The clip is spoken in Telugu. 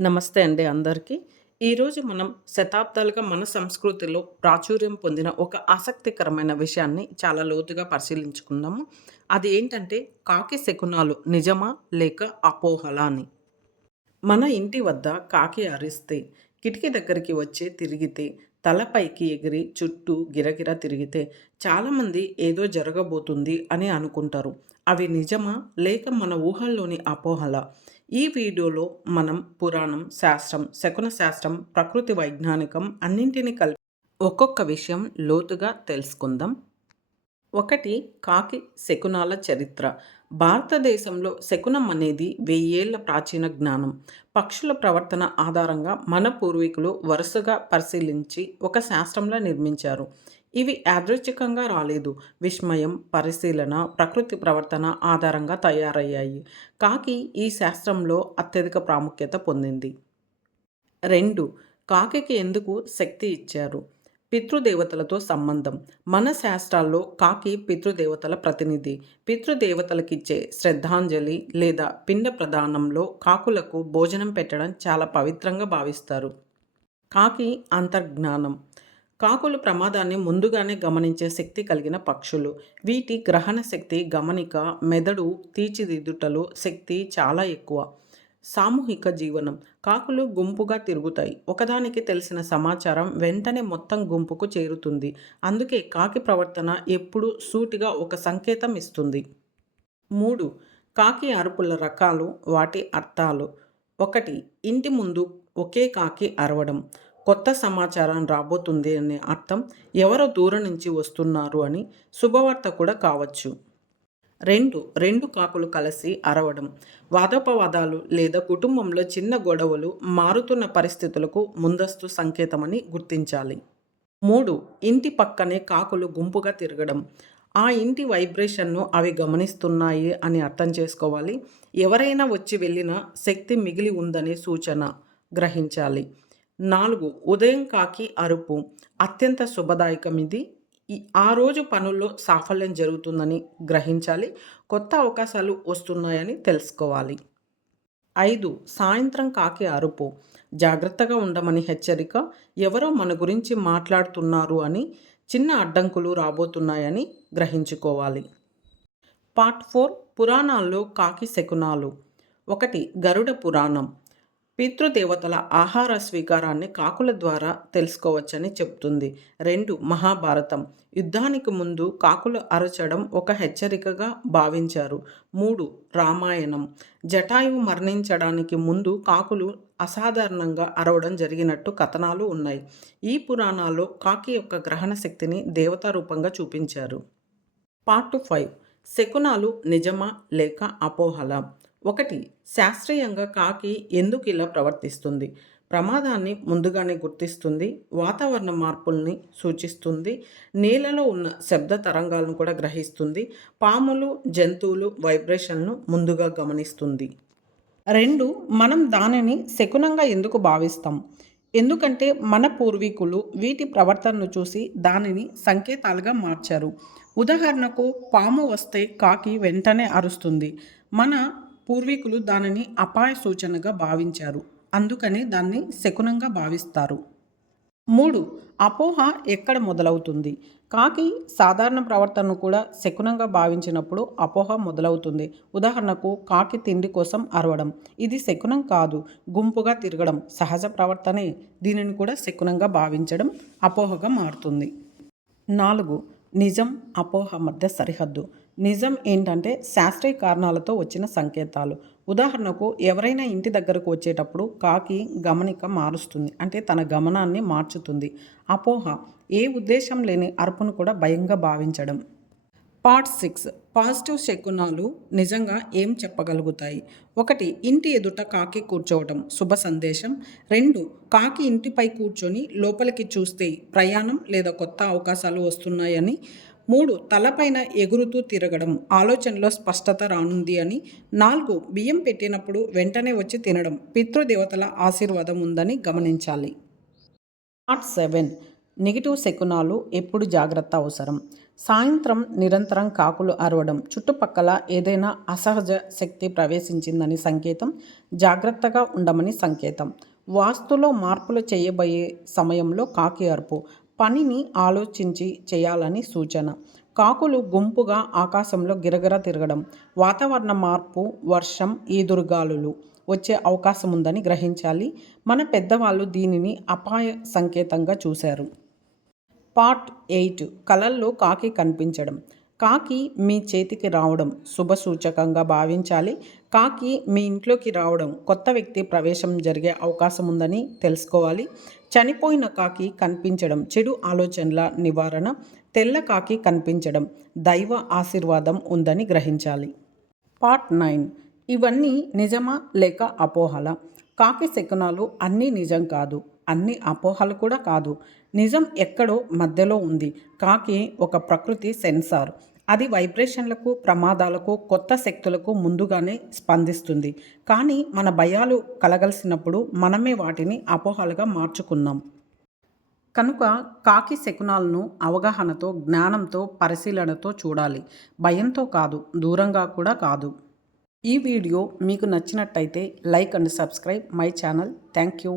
నమస్తే అండి అందరికీ. ఈరోజు మనం శతాబ్దాలుగా మన సంస్కృతిలో ప్రాచుర్యం పొందిన ఒక ఆసక్తికరమైన విషయాన్ని చాలా లోతుగా పరిశీలించుకుందాము. అది ఏంటంటే కాకి శకునాలు నిజమా? లేక అపోహలా అని. మన ఇంటి వద్ద కాకి అరిస్తే, కిటికీ దగ్గరికి వచ్చే తిరిగితే, తలపైకి ఎగిరి చుట్టూ గిరగిర తిరిగితే చాలామంది ఏదో జరగబోతుంది అని అనుకుంటారు. అవి నిజమా? లేక మన ఊహల్లోని అపోహల ఈ వీడియోలో మనం పురాణం, శాస్త్రం, శకున శాస్త్రం, ప్రకృతి వైజ్ఞానికం అన్నింటినీ కలిపి ఒక్కొక్క విషయం లోతుగా తెలుసుకుందాం. ఒకటి కాకి శకునాల చరిత్ర. భారతదేశంలో శకునం అనేది వెయ్యేళ్ళ ప్రాచీన జ్ఞానం. పక్షుల ప్రవర్తన ఆధారంగా మన పూర్వీకులు వరుసగా పరిశీలించి ఒక శాస్త్రంలా నిర్మించారు. ఇవి యాదృచ్ఛికంగా రాలేదు. విస్మయం, పరిశీలన, ప్రకృతి ప్రవర్తన ఆధారంగా తయారయ్యాయి. కాకి ఈ శాస్త్రంలో అత్యధిక ప్రాముఖ్యత పొందింది. రెండు కాకికి ఎందుకు శక్తి ఇచ్చారు? పితృదేవతలతో సంబంధం. మన శాస్త్రాల్లో కాకి పితృదేవతల ప్రతినిధి. పితృదేవతలకిచ్చే శ్రద్ధాంజలి లేదా పిండ ప్రదానంలో కాకులకు భోజనం పెట్టడం చాలా పవిత్రంగా భావిస్తారు. కాకి అంతర్జ్ఞానం. కాకులు ప్రమాదాన్ని ముందుగానే గమనించే శక్తి కలిగిన పక్షులు. వీటి గ్రహణ శక్తి, గమనిక, మెదడు తీర్చిదిద్దుటలో శక్తి చాలా ఎక్కువ. సామూహిక జీవనం. కాకులు గుంపుగా తిరుగుతాయి. ఒకదానికి తెలిసిన సమాచారం వెంటనే మొత్తం గుంపుకు చేరుతుంది. అందుకే కాకి ప్రవర్తన ఎప్పుడూ సూటిగా ఒక సంకేతం ఇస్తుంది. మూడు కాకి అరుపుల రకాలు, వాటి అర్థాలు. ఒకటి ఇంటి ముందు ఒకే కాకి అరవడం. కొత్త సమాచారం రాబోతుంది అనే అర్థం. ఎవరో దూరం నుంచి వస్తున్నారు అని. శుభవార్త కూడా కావచ్చు. రెండు రెండు కాకులు కలిసి అరవడం. వాదోపవాదాలు లేదా కుటుంబంలో చిన్న గొడవలు మారుతున్న పరిస్థితులకు ముందస్తు సంకేతమని గుర్తించాలి. మూడు ఇంటి పక్కనే కాకులు గుంపుగా తిరగడం. ఆ ఇంటి వైబ్రేషన్‌ను అవి గమనిస్తున్నాయి అని అర్థం చేసుకోవాలి. ఎవరైనా వచ్చి వెళ్ళినా శక్తి మిగిలి ఉందనే సూచన గ్రహించాలి. నాలుగు ఉదయం కాకి అరుపు. అత్యంత శుభదాయకమిది. ఈ ఆ రోజు పనుల్లో సాఫల్యం జరుగుతుందని గ్రహించాలి. కొత్త అవకాశాలు వస్తున్నాయని తెలుసుకోవాలి. ఐదు సాయంత్రం కాకి అరుపు. జాగ్రత్తగా ఉండమని హెచ్చరిక. ఎవరో మన గురించి మాట్లాడుతున్నారు అని. చిన్న అడ్డంకులు రాబోతున్నాయని గ్రహించుకోవాలి. పార్ట్ ఫోర్ పురాణాల్లో కాకి శకునాలు. ఒకటి గరుడ పురాణం. పితృదేవతల ఆహార స్వీకారాన్ని కాకుల ద్వారా తెలుసుకోవచ్చని చెప్తుంది. రెండు మహాభారతం. యుద్ధానికి ముందు కాకులు అరచడం ఒక హెచ్చరికగా భావించారు. మూడు రామాయణం. జటాయువు మరణించడానికి ముందు కాకులు అసాధారణంగా అరవడం జరిగినట్టు కథనాలు ఉన్నాయి. ఈ పురాణాల్లో కాకి యొక్క గ్రహణ శక్తిని దేవతా రూపంగా చూపించారు. పార్ట్ ఫైవ్ శకునాలు నిజమా? లేక అపోహల ఒకటి శాస్త్రీయంగా కాకి ఎందుకు ఇలా ప్రవర్తిస్తుంది? ప్రమాదాన్ని ముందుగానే గుర్తిస్తుంది. వాతావరణ మార్పుల్ని సూచిస్తుంది. నేలలో ఉన్న శబ్ద తరంగాలను కూడా గ్రహిస్తుంది. పాములు, జంతువులు వైబ్రేషన్‌ను ముందుగా గమనిస్తుంది. రెండు మనం దానిని శకునంగా ఎందుకు భావిస్తాం? ఎందుకంటే మన పూర్వీకులు వీటి ప్రవర్తనను చూసి దానిని సంకేతాలుగా మార్చారు. ఉదాహరణకు పాము వస్తే కాకి వెంటనే అరుస్తుంది. మన పూర్వీకులు దానిని అపాయ సూచనగా భావించారు. అందుకని దాన్ని శకునంగా భావిస్తారు. మూడు అపోహ ఎక్కడ మొదలవుతుంది? కాకి సాధారణ ప్రవర్తనను కూడా శకునంగా భావించినప్పుడు అపోహ మొదలవుతుంది. ఉదాహరణకు కాకి తిండి కోసం అరవడం. ఇది శకునం కాదు. గుంపుగా తిరగడం సహజ ప్రవర్తనే. దీనిని కూడా శకునంగా భావించడం అపోహగా మారుతుంది. నాలుగు నిజం, అపోహ మధ్య సరిహద్దు. నిజం ఏంటంటే శాస్త్రీయ కారణాలతో వచ్చిన సంకేతాలు. ఉదాహరణకు ఎవరైనా ఇంటి దగ్గరకు వచ్చేటప్పుడు కాకి గమనిక మారుస్తుంది. అంటే తన గమనాన్ని మార్చుతుంది. అపోహ ఏ ఉద్దేశం లేని అర్పును కూడా భయంగా భావించడం. పార్ట్ సిక్స్ పాజిటివ్ శకునాలు నిజంగా ఏం చెప్పగలుగుతాయి? ఒకటి ఇంటి ఎదుట కాకి కూర్చోవడం శుభ సందేశం. రెండు కాకి ఇంటిపై కూర్చొని లోపలికి చూస్తే ప్రయాణం లేదా కొత్త అవకాశాలు వస్తున్నాయని. మూడు తలపైన ఎగురుతూ తిరగడం. ఆలోచనలో స్పష్టత రానుంది అని. నాలుగు బియ్యం పెట్టినప్పుడు వెంటనే వచ్చి తినడం. పితృదేవతల ఆశీర్వాదం ఉందని గమనించాలి. Part seven. నెగిటివ్ శకునాలు ఎప్పుడు జాగ్రత్త అవసరం? సాయంత్రం నిరంతరం కాకులు అరవడం. చుట్టుపక్కల ఏదైనా అసహజ శక్తి ప్రవేశించిందని సంకేతం. జాగ్రత్తగా ఉండమని సంకేతం. వాస్తులో మార్పులు చేయబోయే సమయంలో కాకి అరుపు. పనిని ఆలోచించి చేయాలని సూచన. కాకులు గుంపుగా ఆకాశంలో గిరగిర తిరగడం వాతావరణ మార్పు వర్షం ఈదురుగాలులు వచ్చే అవకాశం ఉందని గ్రహించాలి. మన పెద్దవాళ్ళు దీనిని అపాయ సంకేతంగా చూశారు. Part eight. కలల్లో కాకి కనిపించడం. కాకి మీ చేతికి రావడం శుభసూచకంగా భావించాలి. కాకి మీ ఇంట్లోకి రావడం కొత్త వ్యక్తి ప్రవేశం జరిగే అవకాశం ఉందని తెలుసుకోవాలి. చనిపోయిన కాకి కనిపించడం చెడు ఆలోచనల నివారణ తెల్ల కాకి కనిపించడం దైవ ఆశీర్వాదం ఉందని గ్రహించాలి. Part nine. ఇవన్నీ నిజమా లేక అపోహల? కాకి శకునాలు అన్నీ నిజం కాదు. అన్ని అపోహలు కూడా కాదు. నిజం ఎక్కడో మధ్యలో ఉంది. కాకి ఒక ప్రకృతి సెన్సార్. అది వైబ్రేషన్లకు ప్రమాదాలకు కొత్త శక్తులకు ముందుగానే స్పందిస్తుంది. కానీ మన భయాలు కలగలిసినప్పుడు మనమే వాటిని అపోహలుగా మార్చుకున్నాం. కనుక కాకి శకునాలను అవగాహనతో జ్ఞానంతో పరిశీలనతో చూడాలి. భయంతో కాదు దూరంగా కూడా కాదు. ఈ వీడియో మీకు నచ్చినట్టయితే like and subscribe my channel. Thank you.